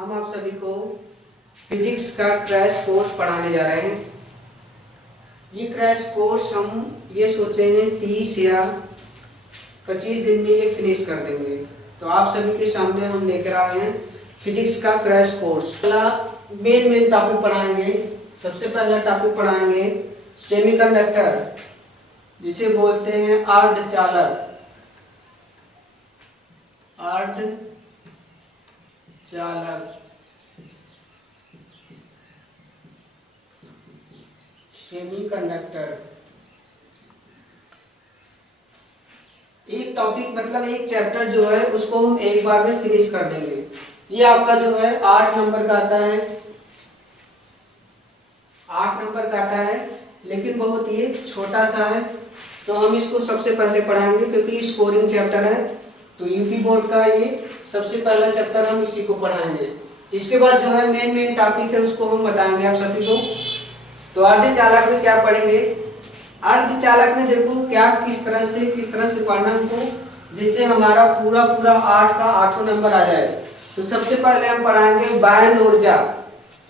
हम आप सभी को फिजिक्स का क्रैश कोर्स पढ़ाने जा रहे हैं। ये क्रैश कोर्स हम ये सोचे हैं 30 या 25 दिन में ये फिनिश कर देंगे। तो आप सभी के सामने हम लेकर आए हैं फिजिक्स का क्रैश कोर्स। पहला मेन टॉपिक पढ़ाएंगे। सबसे पहला टॉपिक पढ़ाएंगे सेमीकंडक्टर, जिसे बोलते हैं अर्धचालक। सेमीकंडक्टर एक टॉपिक मतलब एक चैप्टर जो है उसको हम एक बार में फिनिश कर देंगे। ये आपका जो है 8 नंबर का आता है, 8 नंबर का आता है, लेकिन बहुत ये छोटा सा है। तो हम इसको सबसे पहले पढ़ाएंगे क्योंकि ये स्कोरिंग चैप्टर है। तो यूपी बोर्ड का ये सबसे पहला चैप्टर हम इसी को पढ़ाएंगे। इसके बाद जो है मेन टॉपिक है उसको हम बताएंगे आप सभी को। तो अर्धचालक में क्या पढ़ेंगे? अर्धचालक में देखो क्या किस तरह से पढ़ना हमको, जिससे हमारा पूरा 8 का 8 नंबर आ जाए। तो सबसे पहले हम पढ़ाएंगे बैंड ऊर्जा।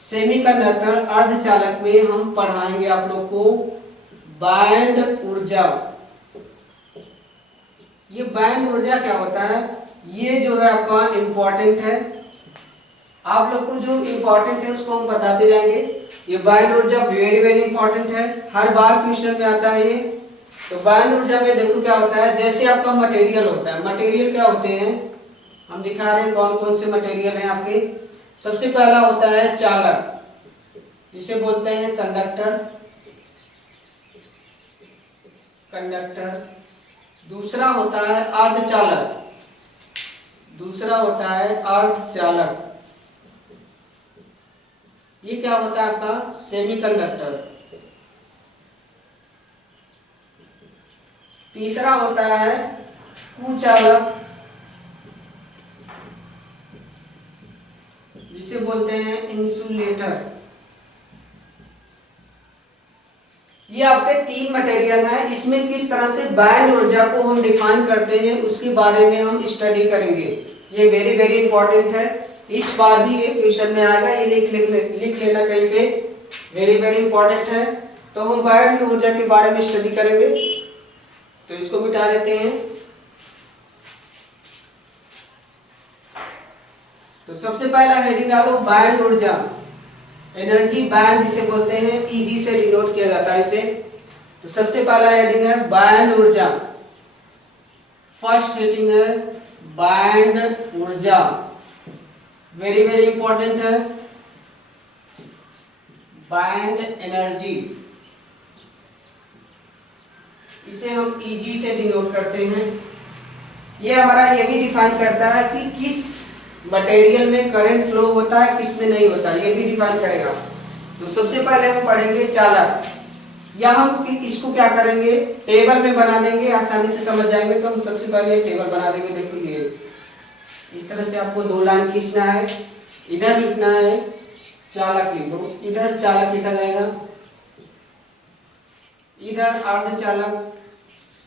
सेमीकंडक्टर अर्धचालक में हम पढ़ाएंगे आप लोग को बैंड ऊर्जा। ये बैंड ऊर्जा क्या होता है, ये जो है आपका इम्पोर्टेंट है। आप लोग को जो इम्पोर्टेंट है उसको हम बताते जाएंगे। ये बैंड ऊर्जा वेरी इंपॉर्टेंट है, हर बार क्वेश्चन में आता है ये। तो बैंड ऊर्जा में देखो क्या होता है, जैसे आपका मटेरियल होता है। मटेरियल क्या होते हैं हम दिखा रहे हैं, कौन कौन से मटेरियल हैं आपके। सबसे पहला होता है चालक, जिसे बोलते हैं कंडक्टर। दूसरा होता है अर्धचालक। ये क्या होता है आपका सेमीकंडक्टर। तीसरा होता है कुचालक, जिसे बोलते हैं इंसुलेटर। ये आपके 3 मटेरियल हैं। इसमें किस तरह से बैंड ऊर्जा को हम डिफाइन करते हैं उसके बारे में हम स्टडी करेंगे। ये वेरी इंपॉर्टेंट है, इस बार भी ये क्वेश्चन में आएगा। ये लिख लेना कहीं पे, वेरी इंपॉर्टेंट है। तो हम बैंड ऊर्जा के बारे में स्टडी करेंगे। तो इसको मिटा देते हैं। तो सबसे पहला हेडिंग डालो बैंड ऊर्जा। एनर्जी बैंड जिसे बोलते हैं, ईजी से डिनोट किया जाता है इसे। तो सबसे पहला हेडिंग है बैंड ऊर्जा। फर्स्ट हेडिंग है बैंड ऊर्जा, वेरी इंपॉर्टेंट है। बैंड एनर्जी, इसे हम ईजी से डिनोट करते हैं। ये हमारा ये भी डिफाइन करता है कि किस मटेरियल में करंट फ्लो होता है, किस में नहीं होता, ये भी डिफाइन करेगा। तो सबसे पहले हम पढ़ेंगे चालक, या हम इसको क्या करेंगे टेबल में बना देंगे, आसानी से समझ जाएंगे। तो हम सबसे पहले टेबल बना देंगे। देखिए इस तरह से आपको 2 लाइन खींचना है, इधर लिखना है चालक लिखो, इधर चालक लिखा जाएगा, इधर अर्धचालक,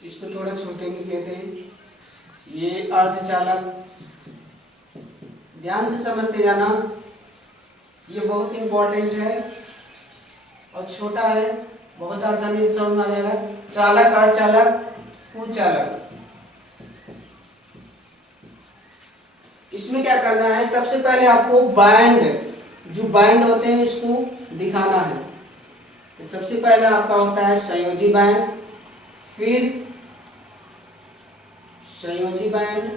इसको थोड़ा छोटे में कहते हैं, ये अर्धचालक। ध्यान से समझते जाना, ये बहुत इंपॉर्टेंट है और छोटा है, बहुत आसानी से समझ में आ जाएगा। चालक, अर्धचालक, कुचालक। इसमें क्या करना है, सबसे पहले आपको जो बैंड होते हैं इसको दिखाना है। तो सबसे पहले आपका होता है संयोजी बैंड, फिर संयोजी बैंड,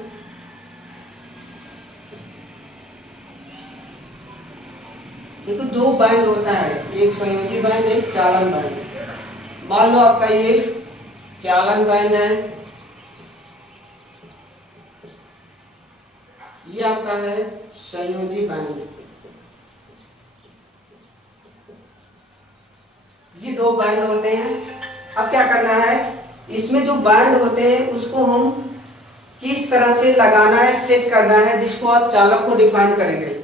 देखो 2 बैंड होता है, एक संयोजी बैंड, एक चालन बैंड। मान लो आपका ये चालन बैंड है, ये आपका है संयोजी बैंड। ये 2 बैंड होते हैं। अब क्या करना है, इसमें जो बैंड होते हैं उसको हम किस तरह से लगाना है, सेट करना है, जिसको आप चालक को डिफाइन करेंगे।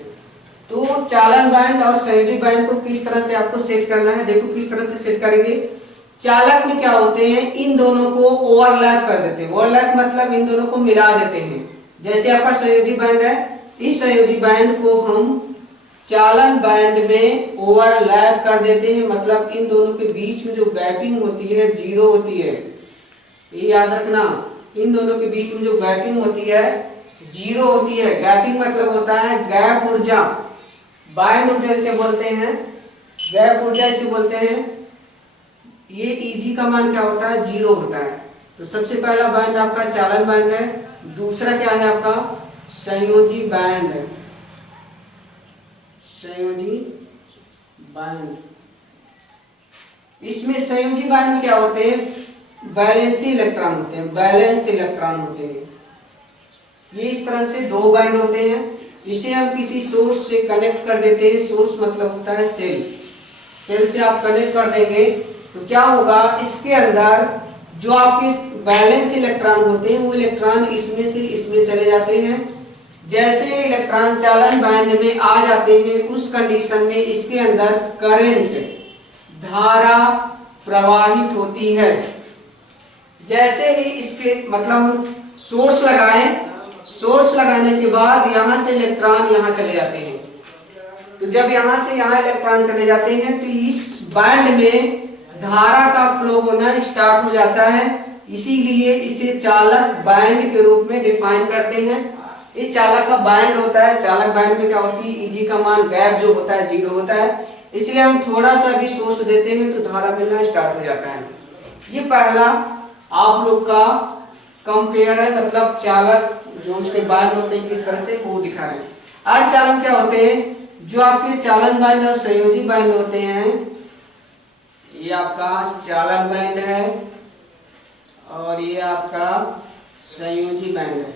तो चालन बैंड और संयोजी बैंड को किस तरह से आपको सेट करना है, देखो किस तरह से सेट करेंगे। चालक में क्या होते हैं, इन दोनों को ओवरलैप कर देते हैं। ओवरलैप मतलब इन दोनों को मिला देते हैं। जैसे आपका संयोजी बैंड है, इस संयोजी बैंड को हम चालन बैंड में ओवरलैप कर देते हैं, मतलब इन दोनों के बीच में जो गैपिंग होती है जीरो होती है। ये याद रखना, इन दोनों के बीच में जो गैपिंग होती है जीरो होती है। गैपिंग मतलब होता है गैप ऊर्जा, बैंड ऊर्जा इसे बोलते हैं, गैप ऊर्जा इसे बोलते हैं। ये Eg का मान क्या होता है, जीरो होता है। तो सबसे पहला बैंड आपका चालन बैंड है, दूसरा क्या है आपका संयोजी बैंड है, संयोजी बैंड। इसमें संयोजी बैंड में क्या होते हैं, वैलेंसी इलेक्ट्रॉन होते हैं, बैलेंस इलेक्ट्रॉन होते हैं। ये इस तरह से दो बैंड होते हैं, इसे हम किसी सोर्स से कनेक्ट कर देते हैं। सोर्स मतलब होता है सेल, सेल से आप कनेक्ट कर देंगे तो क्या होगा, इसके अंदर जो आपके बैलेंस इलेक्ट्रॉन होते हैं वो इलेक्ट्रॉन इसमें से इसमें चले जाते हैं। जैसे इलेक्ट्रॉन चालन बैंड में आ जाते हैं उस कंडीशन में इसके अंदर करंट, धारा प्रवाहित होती है। जैसे ही इसके मतलब सोर्स लगाएं, सोर्स लगाने के बाद यहां से इलेक्ट्रॉन यहां चले जाते हैं। तो जब यहां से यहां इलेक्ट्रॉन चले जाते हैं तो इस बैंड में धारा का फ्लो होना स्टार्ट हो जाता है, इसीलिए इसे चालक बैंड के रूप में डिफाइन करते हैं। ये चालक का बैंड होता है। चालक बैंड में क्या होती है, Eg का मान गैप जो होता है जीरो होता है, इसलिए हम थोड़ा सा भी सोर्स देते हैं तो धारा मिलना स्टार्ट हो जाता है। ये पहला आप लोग का कंपेयर है, मतलब चालक जो उसके बैंड होते हैं किस तरह से वो दिखा रहे हैं। अर्धचालक क्या होते हैं, जो आपके चालन बैंड और संयोजी बैंड होते हैं। ये आपका चालन बैंड है और ये आपका संयोजी बैंड है।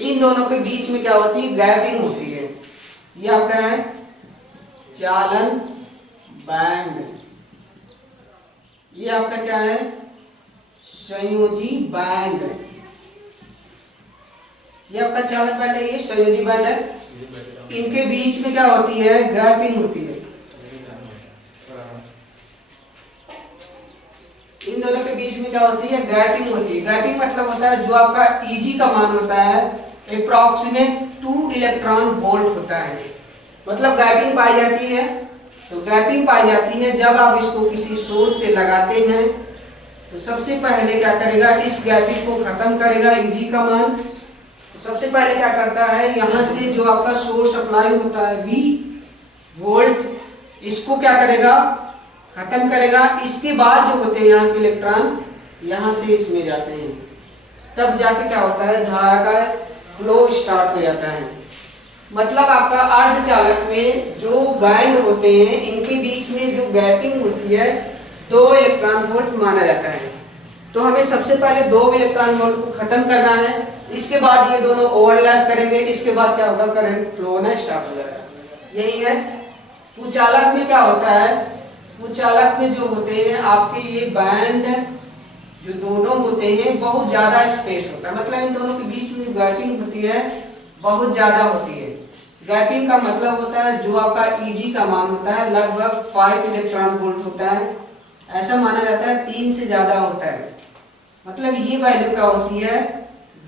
इन दोनों के बीच में क्या होती है, गैपिंग होती है। ये आपका है चालन बैंड, ये आपका क्या है संयोजी बैंड। ये आपका चालन बैंड है, ये संयोजी बैंड है। इनके बीच में क्या होती है, गैपिंग होती है। इन दोनों के बीच में क्या होती है, गैपिंग होती है। गैपिंग मतलब होता है जो आपका Eg का मान होता है अप्रॉक्सीमेट 2 इलेक्ट्रॉन वोल्ट होता है, मतलब गैपिंग पाई जाती है। तो गैपिंग पाई जाती है जब आप इसको किसी सोर्स से लगाते हैं तो सबसे पहले क्या करेगा, इस गैपिंग को खत्म करेगा Eg का मान। तो सबसे पहले क्या करता है, यहाँ से जो आपका सोर्स सप्लाई होता है V वोल्ट, इसको क्या करेगा, खत्म करेगा। इसके बाद जो होते हैं यहाँ के इलेक्ट्रॉन यहाँ से इसमें जाते हैं, तब जाके क्या होता है, धारा का फ्लो स्टार्ट हो जाता है। मतलब आपका अर्धचालक में जो बैंड होते हैं इनके बीच में जो गैपिंग होती है 2 इलेक्ट्रॉन वोल्ट माना जाता है। तो हमें सबसे पहले 2 इलेक्ट्रॉन वोल्ट को खत्म करना है, इसके बाद ये दोनों ओवरलैप करेंगे, इसके बाद क्या होगा, करंट फ्लो होना स्टार्ट हो जाएगा। यही है। कुचालक में क्या होता है, कुचालक में जो होते हैं आपके ये बैंड जो दोनों होते हैं बहुत ज्यादा स्पेस होता है, मतलब इन दोनों के बीच में जो गैपिंग होती है बहुत ज्यादा होती है। गैपिंग का मतलब होता है जो आपका Eg का मान होता है लगभग 5 इलेक्ट्रॉन वोल्ट होता है, ऐसा माना जाता है 3 से ज्यादा होता है। मतलब ये वैल्यू क्या होती है,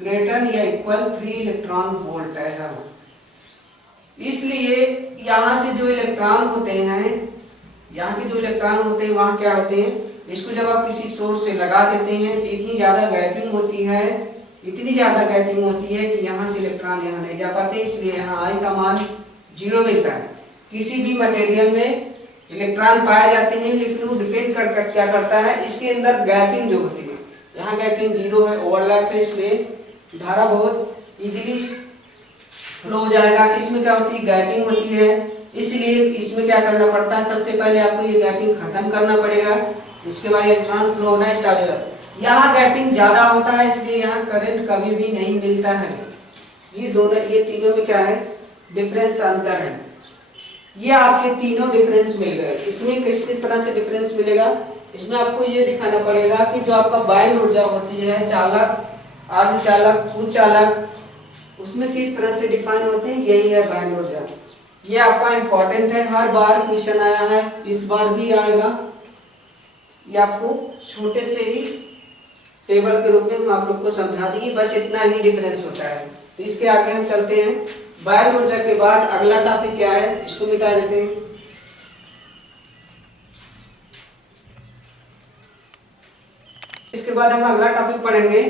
ग्रेटर या इक्वल 3 इलेक्ट्रॉन वोल्ट ऐसा हो। इसलिए यहाँ से जो इलेक्ट्रॉन होते हैं, यहाँ के जो इलेक्ट्रॉन होते हैं वहाँ क्या होते हैं, इसको जब आप किसी सोर्स से लगा देते हैं तो इतनी ज्यादा गैपिंग होती है, इतनी ज्यादा गैपिंग होती है कि यहाँ से इलेक्ट्रॉन यहाँ नहीं जा पाते, इसलिए यहाँ I का मान 0 मिलता है। किसी भी मटेरियल में इलेक्ट्रॉन पाए जाते हैं लेकिन वो डिपेंड कर क्या करता है, इसके अंदर गैपिंग जो होती है, यहाँ गैपिंग 0 है, ओवरलैप है, इसलिए धारा बहुत इजीली फ्लो हो जाएगा। इसमें क्या होती है, गैपिंग होती है, इसलिए इसमें क्या करना पड़ता है, सबसे पहले आपको ये गैपिंग खत्म करना पड़ेगा, इसके बाद इलेक्ट्रॉन फ्लो होना स्टार्ट हो जाता है। यहाँ गैपिंग ज्यादा होता है इसलिए यहाँ करंट कभी भी नहीं मिलता है। ये दोनों, ये तीनों में क्या है, डिफरेंस अंतर है। ये आपके तीनों डिफरेंस मिल गए। इसमें किस तरह से डिफरेंस मिलेगा, इसमें आपको ये दिखाना पड़ेगा कि जो आपका बैंड ऊर्जा होती है चालक, अर्धचालक, कुचालक, उसमें किस तरह से डिफाइन होते हैं, यही है बैंड ऊर्जा। ये आपका इंपॉर्टेंट है, हर बार क्वेश्चन आया है, इस बार भी आएगा। ये आपको छोटे से ही टेबल के रूप में हम आप लोग को समझा देंगे, बस इतना ही डिफरेंस होता है। तो इसके आगे हम चलते हैं। बाह्य ऊर्जा के बाद अगला टॉपिक क्या है, इसको मिटा देते हैं। इसके बाद हम अगला टॉपिक पढ़ेंगे।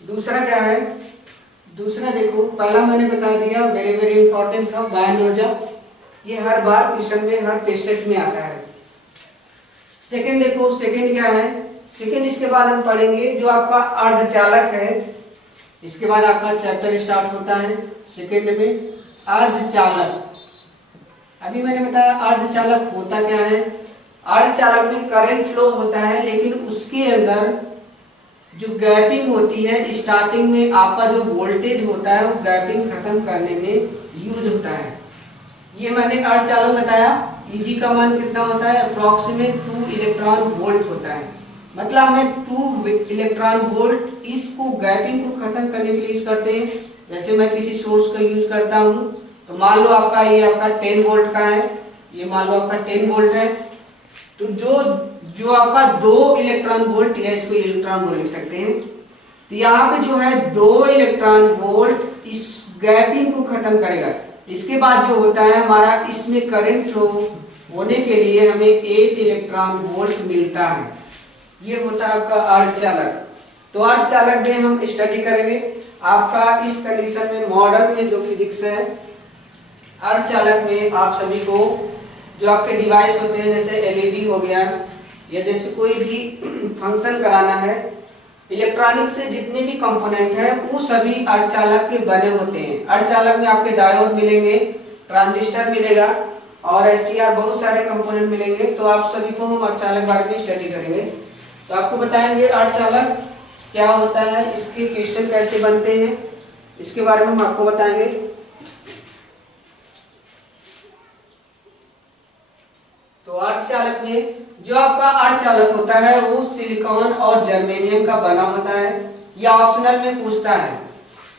दूसरा क्या है, दूसरा देखो, पहला मैंने बता दिया, वेरी वेरी इंपॉर्टेंट था, बाह्य ऊर्जा। ये हर बार क्वेश्चन में, हर पेशेंट में आता है। सेकंड देखो, सेकंड क्या है, सेकंड इसके बाद हम पढ़ेंगे जो आपका अर्धचालक है। इसके बाद आपका चैप्टर स्टार्ट होता है सेकंड में, अर्धचालक। अभी मैंने बताया अर्धचालक होता क्या है। अर्धचालक में करंट फ्लो होता है, लेकिन उसके अंदर जो गैपिंग होती है, स्टार्टिंग में आपका जो वोल्टेज होता है वो गैपिंग खत्म करने में यूज होता है। ये मैंने अर्धचालक बताया। Eg का मान कितना होता है, अप्रोक्सीमेट 2 इलेक्ट्रॉन वोल्ट होता है। मतलब हमें 2 इलेक्ट्रॉन वोल्ट इसको गैपिंग को खत्म करने के लिए यूज करते हैं। जैसे मैं किसी सोर्स का यूज करता हूँ, तो मान लो आपका ये आपका 10 वोल्ट का है, ये मान लो आपका 10 वोल्ट है, तो जो आपका 2 इलेक्ट्रॉन वोल्ट, या इसको इलेक्ट्रॉन वोल्ट लिख सकते हैं, तो यहाँ पे जो है 2 इलेक्ट्रॉन वोल्ट इस गैपिंग को खत्म करेगा। इसके बाद जो होता है हमारा, इसमें करंट फ्लो होने के लिए हमें 8 इलेक्ट्रॉन वोल्ट मिलता है। ये होता है आपका अर्धचालक। तो अर्धचालक में हम स्टडी करेंगे आपका इस कंडीशन में, मॉडर्न में जो फिजिक्स है, अर्धचालक में आप सभी को जो आपके डिवाइस होते हैं, जैसे एलईडी हो गया, या जैसे कोई भी फंक्शन कराना है, इलेक्ट्रॉनिक से जितने भी कंपोनेंट हैं वो सभी अर्धचालक के बने होते हैं। अर्धचालक में आपके डायोड मिलेंगे, ट्रांजिस्टर मिलेगा, और एससीआर, बहुत सारे कंपोनेंट मिलेंगे। तो आप सभी को हम अर्धचालक बारे में स्टडी करेंगे। तो आपको बताएंगे अर्धचालक क्या होता है, इसके क्वेश्चन कैसे बनते हैं, इसके बारे में हम आपको बताएंगे। तो अर्धचालक में जो आपका अर्धचालक होता है वो सिलिकॉन और जर्मेनियम का बना होता है। या ऑप्शनल में पूछता है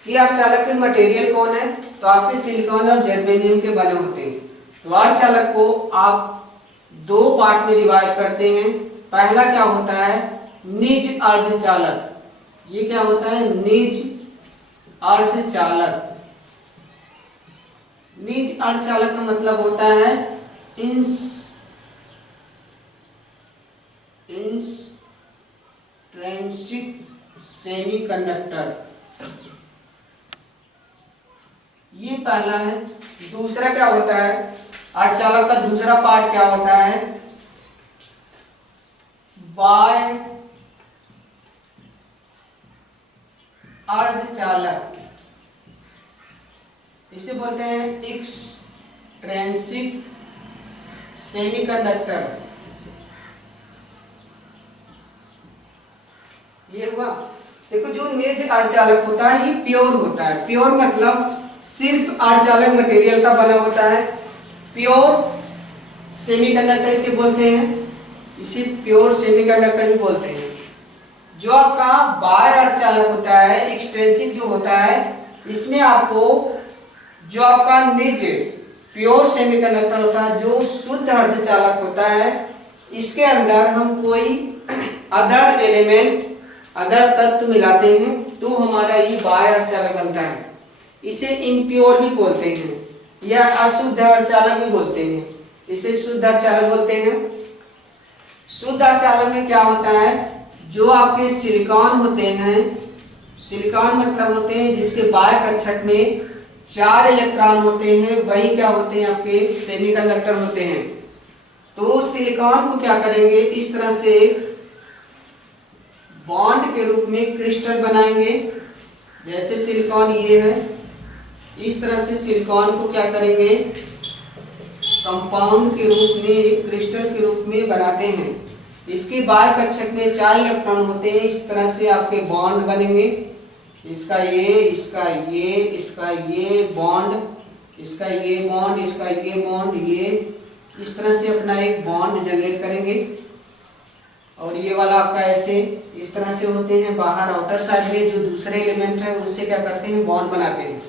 कि अर्धचालक के मटेरियल कौन है, तो आपके सिलिकॉन और जर्मेनियम के बने होते हैं। तो अर्धचालक को आप 2 पार्ट में डिवाइड करते हैं। पहला क्या होता है, निज अर्धचालक। ये क्या होता है, निज अर्धचालक। निज अर्धचालक का मतलब होता है इंट्रिंसिक सेमीकंडक्टर। ये पहला है। दूसरा क्या होता है, अर्धचालक का दूसरा पार्ट क्या होता है, बाह्य अर्धचालक। इसे बोलते हैं एक्सट्रिंसिक सेमीकंडक्टर। ये हुआ। देखो, जो निज अर्धचालक होता है ये प्योर होता है। प्योर मतलब सिर्फ अर्धचालक मटेरियल का बना होता है। प्योर सेमीकंडक्टर इसे बोलते हैं, इसे प्योर सेमीकंडक्टर भी बोलते हैं। जो आपका बाह्य अर्धचालक होता है, एक्सट्रिंसिक जो होता है, इसमें आपको जो आपका निज प्योर सेमीकंडक्टर होता है, जो शुद्ध अर्धचालक होता है, इसके अंदर हम कोई अदर एलिमेंट, अदर तत्व मिलाते हैं तो हमारा ये बाह्य अर्धचालक बनता है। इसे इम्प्योर भी बोलते हैं या अशुद्ध अर्धचालक भी बोलते हैं। इसे शुद्ध अर्धचालक बोलते हैं। शुद्ध अर्धचालक में क्या होता है, जो आपके सिलिकॉन होते हैं, सिलिकॉन मतलब होते हैं जिसके बाह्य कक्षक में 4 इलेक्ट्रॉन होते हैं, वही क्या होते हैं, आपके सेमीकंडक्टर होते हैं। तो सिलिकॉन को क्या करेंगे, इस तरह से बॉन्ड के रूप में क्रिस्टल बनाएंगे। जैसे सिलिकॉन ये है, इस तरह से सिलिकॉन को क्या करेंगे, कंपाउंड के रूप में, एक क्रिस्टल के रूप में बनाते हैं। इसके बाह्य कक्षक में 4 इलेक्ट्रॉन होते हैं। इस तरह से आपके बॉन्ड बनेंगे, इसका ये, इसका ये, इसका ये बॉन्ड, इसका ये बॉन्ड, इसका ये बॉन्ड, ये इस तरह से अपना एक बॉन्ड जनरेट करेंगे। और ये वाला आपका ऐसे इस तरह से होते हैं। बाहर आउटर साइड में जो दूसरे एलिमेंट है उससे क्या करते हैं, बॉन्ड बनाते हैं।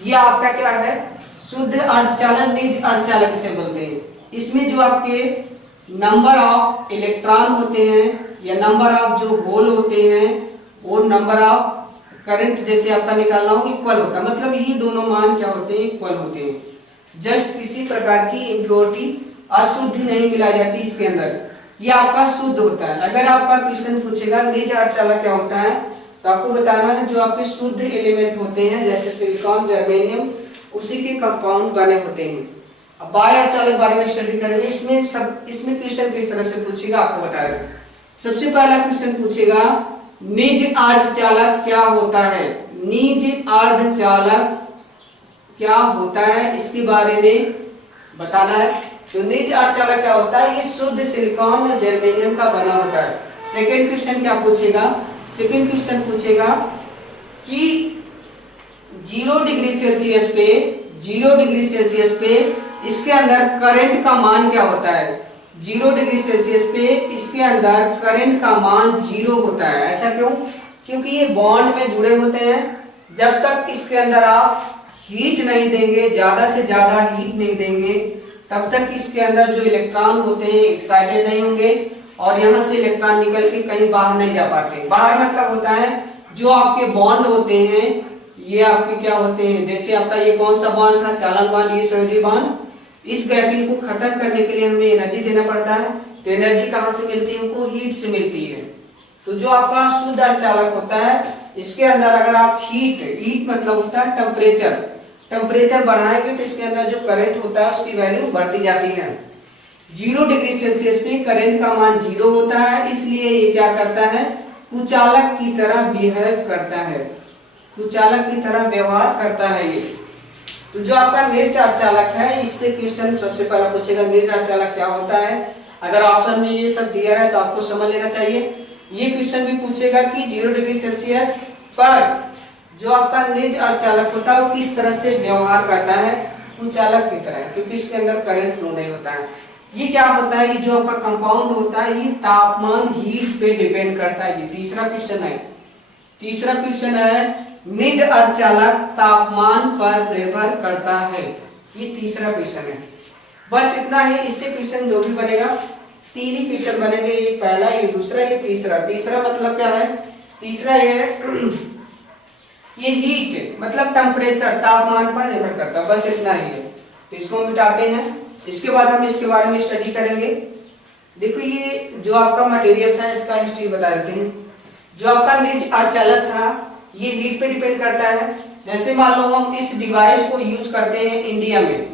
ये आपका क्या है, शुद्ध अर्धचालक, निज अर्धचालक इसे बोलते हैं। इसमें जो आपके नंबर ऑफ इलेक्ट्रॉन होते हैं या नंबर ऑफ जो होल होते हैं, वो नंबर ऑफ करंट जैसे आपका निकालना हो इक्वल होता है, मतलब ये दोनों मान क्या होते हैं, इक्वल होते हैं। जस्ट किसी प्रकार की इम्प्योरिटी अशुद्धि नहीं मिलाई जाती इसके अंदर, ये आपका शुद्ध होता है। अगर आपका क्वेश्चन पूछेगा निज अर्धचालक क्या होता है, तो आपको बताना है जो आपके शुद्ध एलिमेंट होते हैं जैसे सिलिकॉन, जर्मेनियम, उसी के कंपाउंड बने होते हैं। अब बाह्य अर्धचालक बारे में स्टडी करेंगे। इसमें क्वेश्चन किस तरह से पूछेगा आपको बता रहे हैं। सबसे पहला क्वेश्चन पूछेगा निज अर्धचालक क्या होता है, निज अर्धचालक क्या होता है इसके बारे में बताना है। तो निज अर्धचालक क्या होता है, ये शुद्ध सिलिकॉन और जर्मेनियम का बना होता है। सेकंड क्वेश्चन क्या पूछेगा, सेकंड क्वेश्चन पूछेगा कि 0 डिग्री सेल्सियस पे, 0 डिग्री सेल्सियस पे इसके अंदर करंट का मान क्या होता है। 0 डिग्री सेल्सियस पे इसके अंदर करंट का मान 0 होता है। ऐसा क्यों, क्योंकि ये बॉन्ड में जुड़े होते हैं। जब तक इसके अंदर आप हीट नहीं देंगे, ज्यादा से ज्यादा हीट नहीं देंगे, तब तक इसके अंदर जो इलेक्ट्रॉन होते हैं एक्साइटेड नहीं होंगे और यहाँ से इलेक्ट्रॉन निकल के कहीं बाहर नहीं जा पाते। बाहर मतलब होता है जो आपके बॉन्ड होते हैं, ये आपके क्या होते हैं, जैसे आपका ये कौन सा बॉन्ड था, चालन बॉन्ड, ये सहयोगी बॉन्ड। इस गैपिंग को खत्म करने के लिए हमें एनर्जी देना पड़ता है। तो एनर्जी कहाँ से मिलती है, हमको हीट से मिलती है। तो जो आपका शुद्ध अर्धचालक होता है, इसके अंदर अगर आप हीट मतलब होता है टेम्परेचर बढ़ाएंगे तो इसके अंदर जो करंट होता है उसकी वैल्यू बढ़ती जाती है। 0 डिग्री सेल्सियस पे करंट का मान 0 होता है, इसलिए ये क्या करता है, कुचालक की तरह बिहेव करता है, कुचालक की तरह व्यवहार करता है ये। तो जो आपका निर्ज अर्धचालक है, इससे क्वेश्चन सबसे पहला पूछेगा निर्ज अर्धचालक क्या होता है। अगर ऑप्शन में ये सब दिया है तो आपको समझ लेना चाहिए। ये क्वेश्चन भी पूछेगा कि 0 डिग्री सेल्सियस पर जो आपका निर्ज अर्धचालक होता है वो किस तरह से व्यवहार करता है, कुचालक की तरह, क्योंकि इसके अंदर करंट फ्लो नहीं होता है। ये क्या होता है, ये जो आपका कंपाउंड होता है ये तापमान, हीट पे डिपेंड करता है। ये तीसरा क्वेश्चन है। तीसरा क्वेश्चन है निज अर्धचालक तापमान पर निर्भर करता है, ये तीसरा क्वेश्चन है। बस इतना ही। इससे क्वेश्चन जो भी बनेगा, 3 ही क्वेश्चन बनेंगे, ये पहला, ये दूसरा, ये तीसरा। तीसरा मतलब क्या है, तीसरा ये है ये हीट मतलब टेम्परेचर, तापमान पर निर्भर करता है। बस इतना ही है। तो इसको हम मिटाते हैं, इसके बाद हम इसके बारे में स्टडी करेंगे। देखो ये जो आपका मटेरियल था इसका हिस्ट्री बता देते हैं। जो आपका निज अर्धचालक था ये हीट पे डिपेंड करता है। जैसे मान लो हम इस डिवाइस को यूज करते हैं इंडिया में,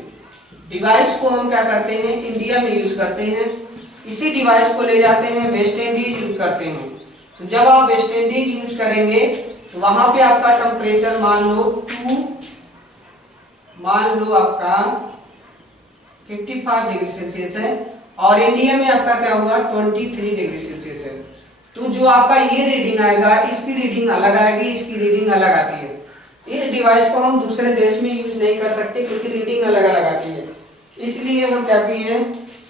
डिवाइस को हम क्या करते हैं इंडिया में यूज करते हैं। इसी डिवाइस को ले जाते हैं वेस्ट इंडीज यूज करते हैं। तो जब आप वेस्ट इंडीज यूज करेंगे तो वहां पे आपका टेम्परेचर मान लो आपका 55 डिग्री सेल्सियस है और इंडिया में आपका क्या होगा 23 डिग्री सेल्सियस है। तो जो आपका ये रीडिंग आएगा, इसकी रीडिंग अलग आएगी, इसकी रीडिंग अलग आती है। इस डिवाइस को हम दूसरे देश में यूज नहीं कर सकते क्योंकि रीडिंग अलग अलग आती है। इसलिए हम क्या किए हैं,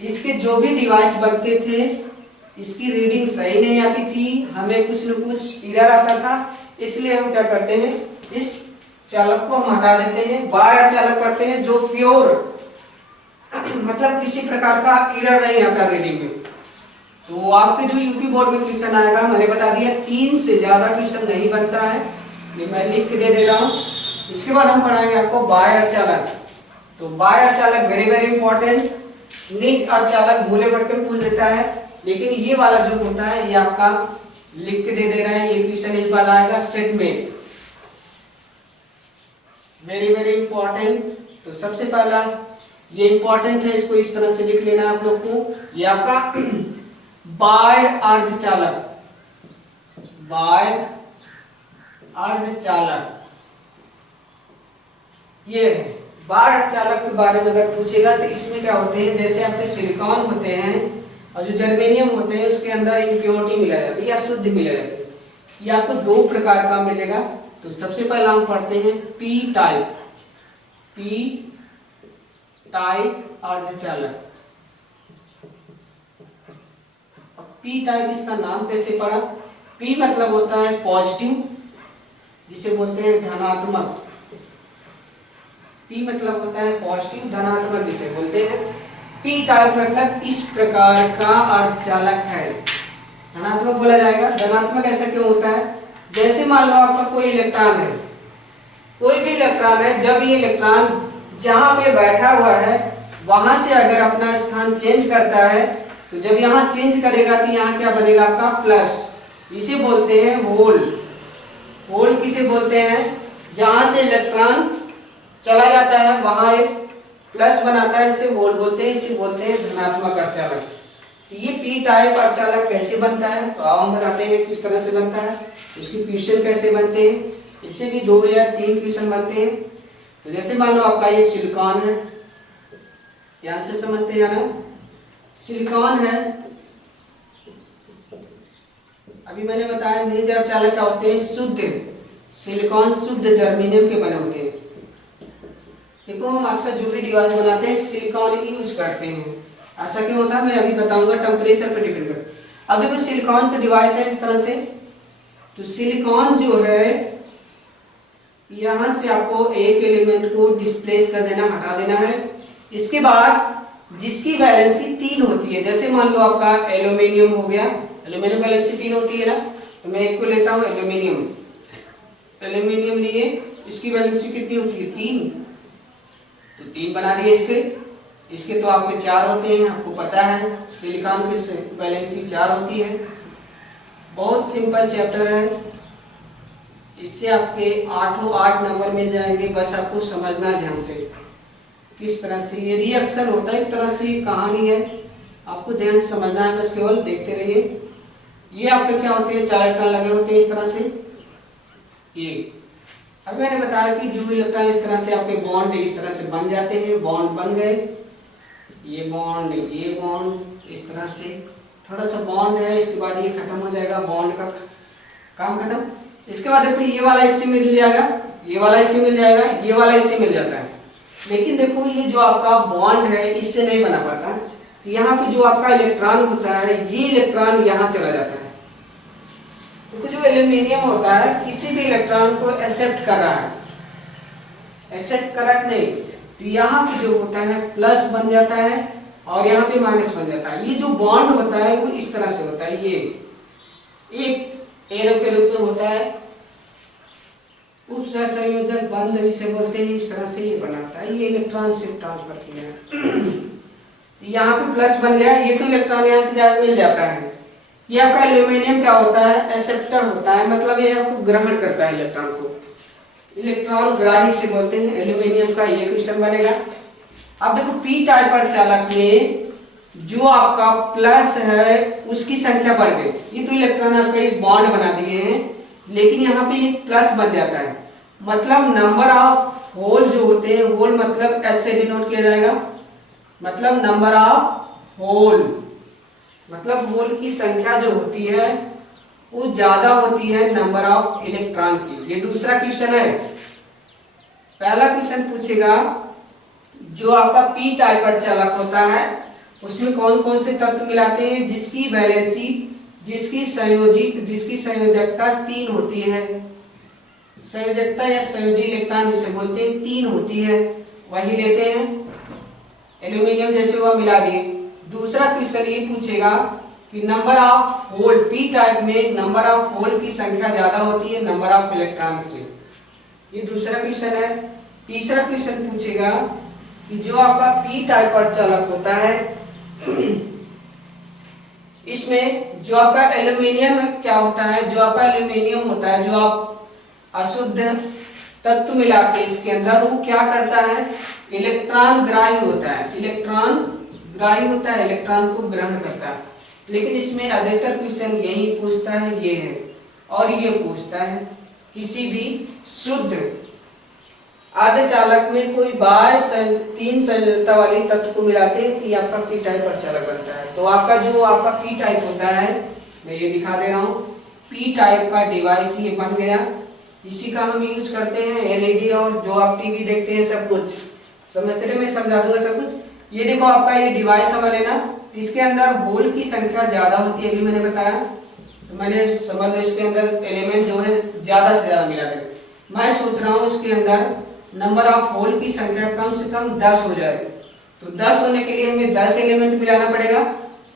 इसके जो भी डिवाइस बनते थे इसकी रीडिंग सही नहीं आती थी, हमें कुछ न कुछ एरर आता था। इसलिए हम क्या करते हैं, इस चालक को हम हटा देते हैं, बाह्य अर्धचालक करते हैं जो प्योर मतलब किसी प्रकार का एरर नहीं आता रीडिंग में। तो आपके जो यूपी बोर्ड में क्वेश्चन आएगा, मैंने बता दिया 3 से ज्यादा क्वेश्चन नहीं बनता है, ये मैं लिख के दे रहा हूँ। इसके बाद हम पढ़ाएंगे आपको बाह्य अर्धचालक। तो बाह्य अर्धचालक वेरी वेरी इंपॉर्टेंट। निज अर्धचालक भूले भटके पूछ लेता है, लेकिन ये वाला जो होता है ये आपका लिख के दे रहे हैं। ये क्वेश्चन इस बार आएगा सेट में, वेरी वेरी इंपॉर्टेंट। तो सबसे पहला ये इंपॉर्टेंट है, इसको इस तरह से लिख लेना आप लोग को। ये आपका बाह्य अर्धचालक, बाह्य अर्धचालक ये बाह्य अर्धचालक के बारे में अगर पूछेगा तो इसमें क्या होते हैं, जैसे आपके सिलिकॉन होते हैं और जो जर्मेनियम होते हैं उसके अंदर इम्प्योरिटी मिला जाती है या शुद्ध मिला जाती है। ये आपको 2 प्रकार का मिलेगा। तो सबसे पहला हम पढ़ते हैं पी टाइप, पी टाइप अर्धचालक। पी टाइप इसका नाम कैसे पड़ा, पी मतलब होता है पॉजिटिव, जिसे बोलते हैं धनात्मक। पी मतलब होता है पॉजिटिव धनात्मक जिसे बोलते हैं। पी टाइप मतलब इस प्रकार का अर्धचालक है, धनात्मक बोला जाएगा। धनात्मक ऐसा क्यों होता है, जैसे मान लो आपका कोई इलेक्ट्रॉन है, कोई भी इलेक्ट्रॉन है, जब ये इलेक्ट्रॉन जहां पे बैठा हुआ है वहां से अगर अपना स्थान चेंज करता है, तो जब यहाँ चेंज करेगा तो यहाँ क्या बनेगा आपका प्लस। इसे बोलते हैं होल। होल किसे बोलते हैं? जहां से इलेक्ट्रॉन चला जाता है वहां एक प्लस बनाता है, इसे होल बोलते हैं। इसे बोलते हैं धनात्मक अर्धचालक। तो ये पी टाइप अर्धचालक कैसे बनता है, तो आओ हम बताते हैं किस तरह से बनता है, इसके क्वेश्चन कैसे बनते हैं। इससे भी 2 या 3 क्वेश्चन बनते हैं। तो जैसे मान लो आपका ये सिलिकॉन है, ध्यान से समझते जाना। सिलिकॉन है, अभी मैंने बताया मेज अर्धचालक क्या होते हैं, शुद्ध सिलिकॉन शुद्ध जर्मेनियम के बने होते हैं। देखो हम अक्सर जो भी डिवाइस बनाते हैं सिलिकॉन यूज करते हैं। ऐसा क्यों होता है मैं अभी बताऊंगा, टेम्परेचर पर डिपेंड करता। अब देखो सिलिकॉन का डिवाइस है इस तरह से, तो सिलिकॉन जो है यहां से आपको एक एलिमेंट को डिस्प्लेस कर देना, हटा देना है। इसके बाद जिसकी वैलेंसी 3 होती है, जैसे मान लो आपका एल्यूमिनियम हो गया, एल्यूमिनियम वैलेंसी 3 होती है ना, तो मैं एक को लेता हूं एल्यूमिनियम। एल्यूमिनियम लिए, इसकी वैलेंसी कितनी होती है 3, तो 3 बना दिए इसके तो आपके 4 होते हैं, आपको पता है सिलिकॉन की वैलेंसी 4 होती है। बहुत सिंपल चैप्टर है, इससे आपके 8 नंबर मिल जाएंगे। बस आपको समझना है ध्यान से किस तरह से ये रिएक्शन होता है, एक तरह से कहानी है, आपको ध्यान से समझना है, बस केवल देखते रहिए। ये आपके क्या होते हैं, 4 इलेक्ट्रॉन लगे होते हैं इस तरह से। ये अब मैंने बताया कि जो इलेक्ट्रॉन इस तरह से आपके बॉन्ड इस तरह से बन जाते हैं, बॉन्ड बन गए, ये बॉन्ड इस तरह से थोड़ा सा बॉन्ड है, इसके बाद ये खत्म हो जाएगा, बॉन्ड का काम खत्म। इसके बाद देखो ये वाला इससे मिल जाएगा, ये वाला इससे मिल जाएगा, ये वाला इससे मिल जाता है। लेकिन देखो ये जो आपका बॉन्ड है इससे नहीं बना पाता, तो यहाँ पे जो आपका इलेक्ट्रॉन होता है ये इलेक्ट्रॉन यहाँ चला जाता है। देखो जो एल्यूमिनियम होता है किसी भी इलेक्ट्रॉन को एक्सेप्ट कर रहा है, एक्सेप्ट कर रहा नहीं, तो यहाँ पे जो होता है प्लस बन जाता है और यहाँ पे माइनस बन जाता है। ये जो बॉन्ड होता है वो इस तरह से होता है, ये एक एरो के रूप में होता है, उपसहसंयोजक बंध जिसे बोलते हैं, इस तरह से ये बनाता है, ये इलेक्ट्रॉन शिफ्ट ट्रांसफर किया। यहाँ पे प्लस बन गया, ये तो इलेक्ट्रॉन यहाँ से मिल जाता है। ये आपका एल्यूमिनियम क्या होता है, एक्सेप्टर होता है, मतलब ये आपको ग्रहण करता है इलेक्ट्रॉन को, इलेक्ट्रॉन ग्राही से बोलते हैं एल्यूमिनियम का। ये क्वेश्चन बनेगा। अब देखो पी टाइप अर्धचालक में जो आपका प्लस है उसकी संख्या बढ़ गई, ये तो इलेक्ट्रॉन आपका इस बॉन्ड बना दिए हैं, लेकिन यहाँ पे एक प्लस बन जाता है, मतलब नंबर ऑफ होल जो होते हैं, होल मतलब एच से डिनोट किया जाएगा, मतलब नंबर ऑफ होल, मतलब होल की संख्या जो होती है वो ज्यादा होती है नंबर ऑफ इलेक्ट्रॉन की। ये दूसरा क्वेश्चन है। पहला क्वेश्चन पूछेगा जो आपका पी टाइप अर्धचालक होता है उसमें कौन कौन से तत्व मिलाते हैं जिसकी वैलेंसी, जिसकी संयोजकता 3 होती है, संयोजकता या संयोजी इलेक्ट्रॉन जिसे बोलते हैं 3 होती है, वही लेते हैं। एल्यूमिनियम जैसे हुआ मिला दिए। दूसरा क्वेश्चन ये पूछेगा कि number of hole, P type में नंबर ऑफ होल की संख्या ज्यादा होती है नंबर ऑफ इलेक्ट्रॉन से, ये दूसरा क्वेश्चन है। तीसरा क्वेश्चन पूछेगा कि जो आपका पी टाइप अर्धचालक होता है इसमें जो आपका एल्यूमिनियम क्या होता है, जो आपका एल्यूमिनियम होता है, जो आप अशुद्ध तत्व मिला के इसके अंदर, वो क्या करता है, इलेक्ट्रॉन ग्राही होता है, इलेक्ट्रॉन ग्राही होता है, इलेक्ट्रॉन को ग्रहण करता है। लेकिन इसमें अधिकतर क्वेश्चन यही पूछता है, ये है, और ये पूछता है किसी भी शुद्ध अर्धचालक में कोई बाह्य 3 संयोजकता वाली तत्व को मिलाते हैं कि आपका पी टाइप अर्धचालक बनता है। तो आपका जो आपका पी टाइप होता है, मैं ये दिखा दे रहा हूँ, पी टाइप का डिवाइस ये बन गया, इसी का हम यूज करते हैं एलईडी और जो आप टीवी देखते हैं सब कुछ समझते रहे, मैं समझा दूंगा सब कुछ। ये देखो आपका ये डिवाइस समझ लेना, इसके अंदर होल की संख्या ज्यादा होती है, अभी मैंने बताया, तो मैंने समझ लो इसके अंदर एलिमेंट जो है ज्यादा से ज्यादा मिला दें। मैं सोच रहा हूँ इसके अंदर नंबर ऑफ होल की संख्या कम से कम 10 हो जाए, तो 10 होने के लिए हमें 10 एलिमेंट मिलाना पड़ेगा,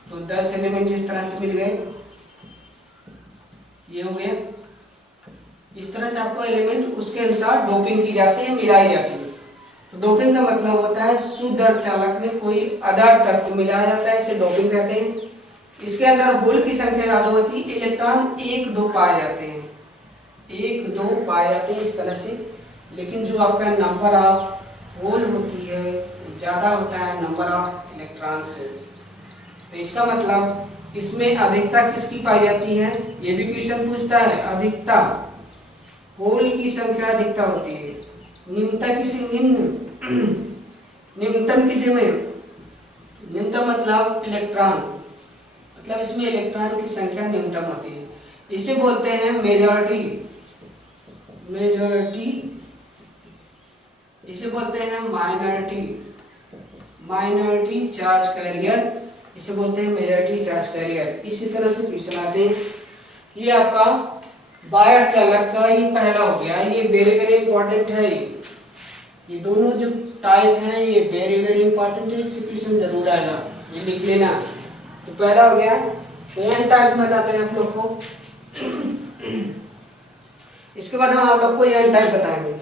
तो 10 एलिमेंट इस तरह से मिल गए, ये हो गया। इस तरह से आपको एलिमेंट उसके अनुसार डोपिंग की जाती है, मिलाई जाती है। तो डोपिंग का मतलब होता है शुद्ध अर्धचालक में कोई अदर तत्व मिलाया जाता है, इसे डोपिंग कहते हैं। इसके अंदर होल की संख्या ज्यादा होती है, इलेक्ट्रॉन 1-2 पाए जाते हैं, 1-2 पाए जाते हैं इस तरह से। लेकिन जो आपका नंबर ऑफ होल होती है ज्यादा होता है नंबर ऑफ इलेक्ट्रॉन से। तो इसका मतलब इसमें अधिकता किसकी पाई जाती है, ये भी क्वेश्चन पूछता है। अधिकता होल की संख्या अधिकता होती है, निम्नता किसी निम्नतम किसी में, निम्नतम मतलब इलेक्ट्रॉन, मतलब इसमें इलेक्ट्रॉन की संख्या न्यूनतम होती है। इसे बोलते हैं मेजॉरिटी, मेजॉरिटी। इसे बोलते हैं माइनॉरिटी, माइनॉरिटी चार्ज कैरियर, इसे बोलते हैं मेजॉरिटी चार्ज कैरियर। इसी तरह से क्वेश्चन आते हैं। ये आपका बायर चालक का ये पहला हो गया, ये वेरी वेरी इंपॉर्टेंट है। ये दोनों जो टाइप हैं ये वेरी वेरी इंपॉर्टेंट है, इसे क्वेश्चन जरूर आएगा, ये लिख लेना। तो पहला हो गया। तो एन टाइप बताते हैं आप लोग को। इसके बाद हम आप लोग को एन टाइप बताएंगे।